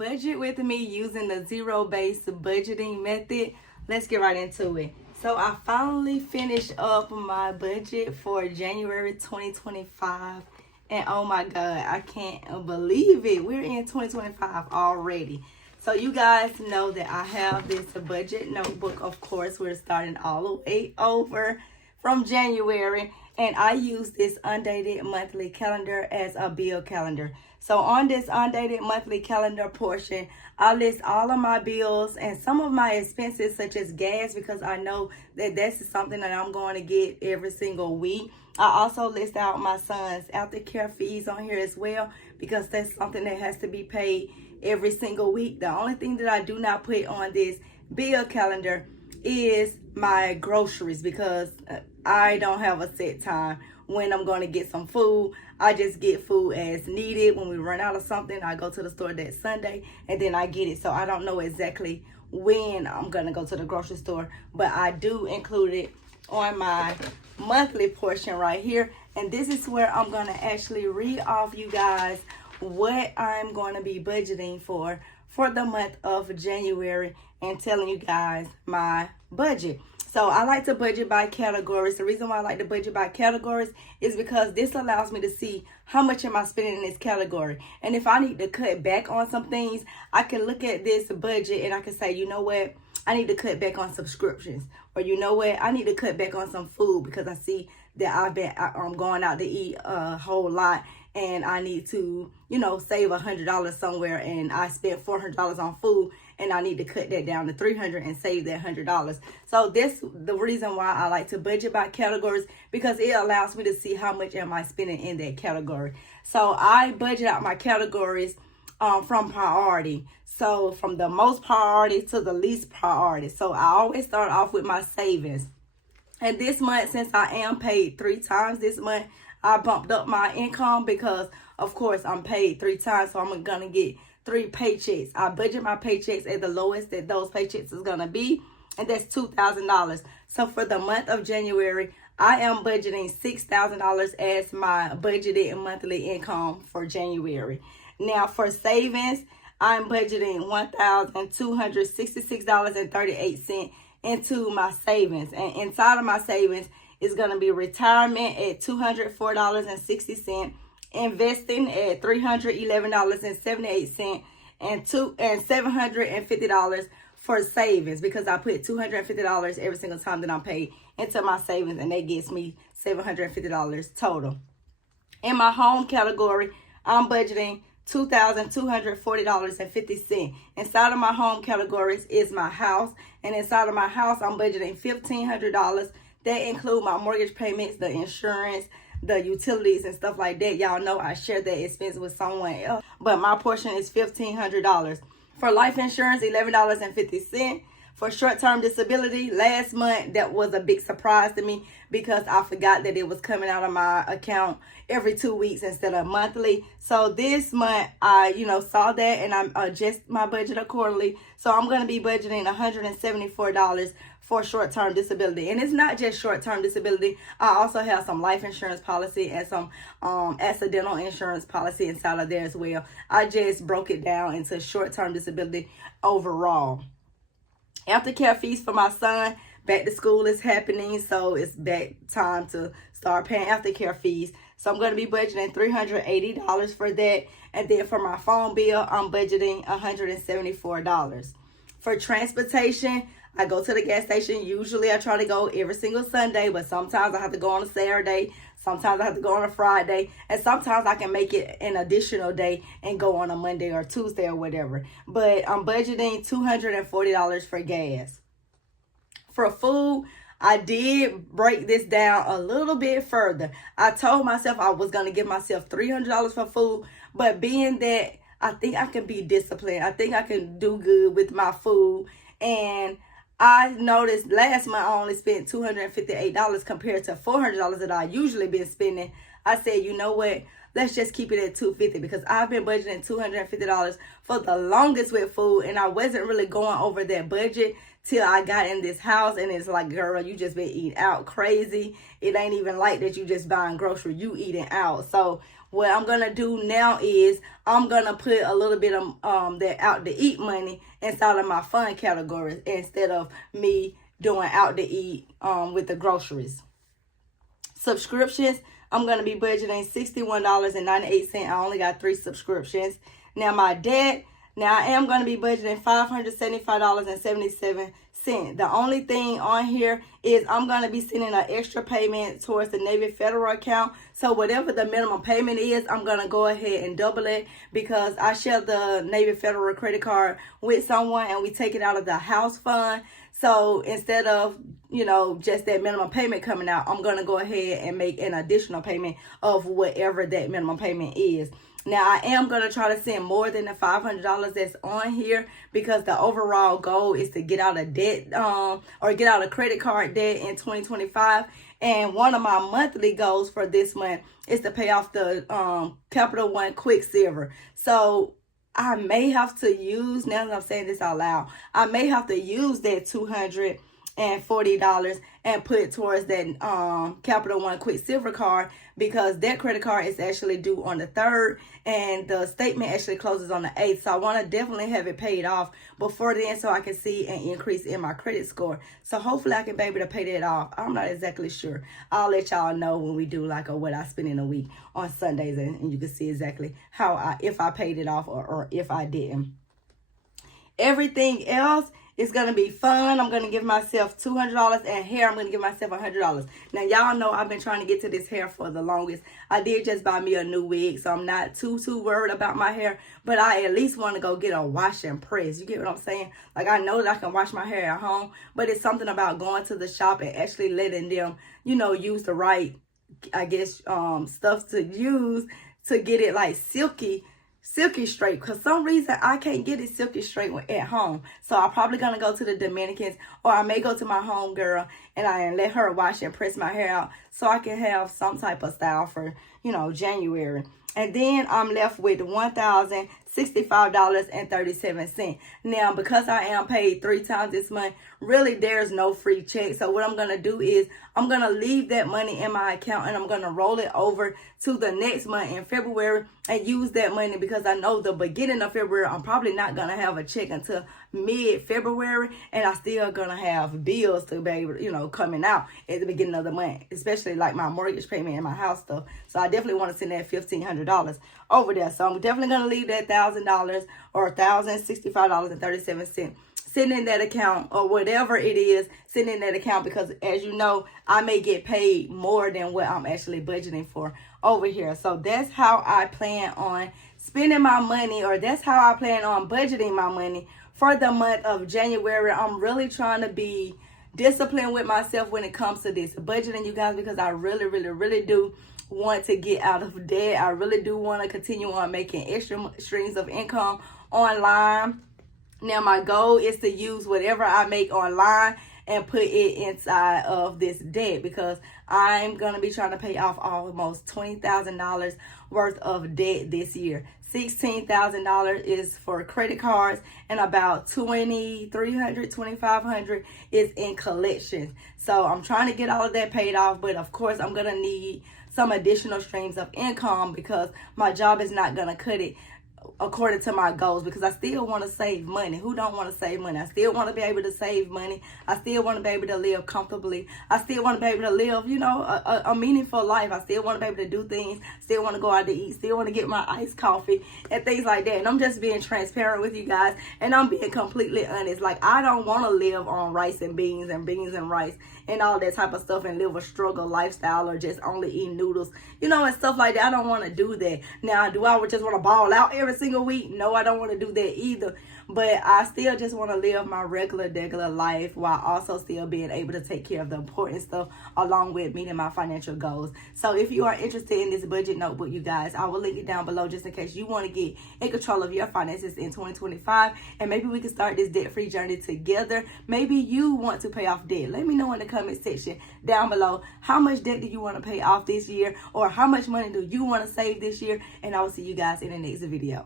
budget with me using the zero-based budgeting method. Let's get right into it. So I finally finished up my budget for January 2025. And oh my God, I can't believe it. We're in 2025 already. So you guys know that I have this budget notebook. Of course, we're starting all the way over from January. And I use this undated monthly calendar as a bill calendar. So on this undated monthly calendar portion, I list all of my bills and some of my expenses such as gas, because I know that this is something that I'm going to get every single week. I also list out my son's aftercare fees on here as well, because that's something that has to be paid every single week. The only thing that I do not put on this bill calendar is my groceries, because I don't have a set time when I'm going to get some food. I just get food as needed. When we run out of something, I go to the store that Sunday and then I get it. So I don't know exactly when I'm going to go to the grocery store, but I do include it on my monthly portion right here. And this is where I'm going to actually read off you guys what I'm going to be budgeting for the month of January, and telling you guys my budget. So I like to budget by categories. The reason why I like to budget by categories is because this allows me to see how much am I spending in this category. And if I need to cut back on some things, I can look at this budget and I can say, you know what? I need to cut back on subscriptions. Or you know what? I need to cut back on some food because I see that I'm going out to eat a whole lot. And I need to, save $100 somewhere, and I spent $400 on food, and I need to cut that down to $300 and save that $100. So the reason why I like to budget by categories, because it allows me to see how much am I spending in that category. So I budget out my categories from priority. So from the most priority to the least priority. So I always start off with my savings. And this month, since I am paid 3 times this month, I bumped up my income because, of course, I'm paid 3 times, so I'm going to get 3 paychecks. I budget my paychecks at the lowest that those paychecks is going to be, and that's $2,000. So for the month of January, I am budgeting $6,000 as my budgeted monthly income for January. Now, for savings, I'm budgeting $1,266.38 into my savings. And inside of my savings is going to be retirement at $204.60, investing at $311.78, and $750 for savings, because I put $250 every single time that I'm paid into my savings, and that gets me $750 total. In my home category, I'm budgeting $2,240.50. Inside of my home categories is my house, and inside of my house, I'm budgeting $1,500. That include my mortgage payments, the insurance, the utilities, and stuff like that. Y'all know I share that expense with someone else, but my portion is $1,500. For life insurance, $11.50. For short-term disability, last month, that was a big surprise to me because I forgot that it was coming out of my account every 2 weeks instead of monthly. So this month, I, saw that, and I adjust my budget accordingly. So I'm going to be budgeting $174 for short-term disability. And it's not just short-term disability. I also have some life insurance policy and some accidental insurance policy inside of there as well. I just broke it down into short-term disability overall. Aftercare fees for my son. Back to school is happening, so it's back time to start paying aftercare fees. So I'm going to be budgeting $380 for that. And then for my phone bill, I'm budgeting $174. For transportation, I go to the gas station. Usually I try to go every single Sunday, but sometimes I have to go on a Saturday. Sometimes I have to go on a Friday. And sometimes I can make it an additional day and go on a Monday or Tuesday or whatever. But I'm budgeting $240 for gas. For food, I did break this down a little bit further. I told myself I was going to give myself $300 for food, but being that I think I can be disciplined, I think I can do good with my food, and I noticed last month I only spent $258 compared to $400 that I usually been spending. I said, you know what? Let's just keep it at $250, because I've been budgeting $250 for the longest with food, and I wasn't really going over that budget till I got in this house. And it's like, girl, you just been eating out crazy. It ain't even like that you just buying groceries, you eating out. So what I'm gonna do now is I'm gonna put a little bit of that out to eat money inside of my fun categories instead of me doing out to eat with the groceries. Subscriptions, I'm going to be budgeting $61.98. I only got 3 subscriptions. Now my debt, now I am going to be budgeting $575.77. The only thing on here is I'm going to be sending an extra payment towards the Navy Federal account. So whatever the minimum payment is, I'm going to go ahead and double it because I share the Navy Federal credit card with someone and we take it out of the house fund. So instead of, just that minimum payment coming out, I'm going to go ahead and make an additional payment of whatever that minimum payment is. Now, I am going to try to send more than the $500 that's on here because the overall goal is to get out of debt or get out of credit card debt in 2025. And one of my monthly goals for this month is to pay off the Capital One Quicksilver. So I may have to use, now that I'm saying this out loud, I may have to use that $240 and put it towards that Capital One Quicksilver card because that credit card is actually due on the 3rd and the statement actually closes on the 8th. So I want to definitely have it paid off before then so I can see an increase in my credit score. So hopefully I can be able to pay that off. I'm not exactly sure. I'll let y'all know when we do like what I spend in a week on Sundays and you can see exactly if I paid it off or if I didn't. Everything else is going to be fun. I'm going to give myself $200 and hair. I'm going to give myself $100. Now, y'all know I've been trying to get to this hair for the longest. I did just buy me a new wig, so I'm not too worried about my hair. But I at least want to go get a wash and press. You get what I'm saying? Like, I know that I can wash my hair at home, but it's something about going to the shop and actually letting them, use the right, stuff to use to get it like silky straight, because some reason I can't get it silky straight at home. So I'm probably gonna go to the Dominicans, or I may go to my home girl and let her wash and press my hair out so I can have some type of style for January. And then I'm left with $1,065.37. Now, because I am paid 3 times this month, really there's no free check. So what I'm going to do is I'm going to leave that money in my account and I'm going to roll it over to the next month in February and use that money because I know the beginning of February, I'm probably not going to have a check until mid-February, and I still going to have bills to be able, coming out at the beginning of the month, especially like my mortgage payment and my house stuff. So I definitely want to send that $1,500 over there. So I'm definitely going to leave that $1,000 or $1,065.37 sitting in that account, or whatever it is sitting in that account, because as you know, I may get paid more than what I'm actually budgeting for over here. So that's how I plan on spending my money, or that's how I plan on budgeting my money for the month of January. I'm really trying to be disciplined with myself when it comes to this budgeting, you guys, because I really do want to get out of debt. I really do want to continue on making extra streams of income online. Now, my goal is to use whatever I make online and put it inside of this debt, because I'm going to be trying to pay off almost $20,000 worth of debt this year. $16,000 is for credit cards, and about $2,500 is in collections. So I'm trying to get all of that paid off, but of course I'm going to need some additional streams of income because my job is not going to cut it according to my goals, because I still want to save money. Who don't want to save money? I still want to be able to save money. I still want to be able to live comfortably. I still want to be able to live, a meaningful life. I still want to be able to do things. Still want to go out to eat. Still want to get my iced coffee and things like that. And I'm just being transparent with you guys, and I'm being completely honest. Like, I don't want to live on rice and beans and rice and all that type of stuff and live a struggle lifestyle, or just only eat noodles, and stuff like that. I don't want to do that. Now, do I just want to ball out every single week? No, I don't want to do that either. But I still just want to live my regular life while also still being able to take care of the important stuff along with meeting my financial goals. So if you are interested in this budget notebook, you guys, I will link it down below just in case you want to get in control of your finances in 2025. And maybe we can start this debt-free journey together. Maybe you want to pay off debt. Let me know in the comment section down below, how much debt do you want to pay off this year, or how much money do you want to save this year? And I will see you guys in the next video.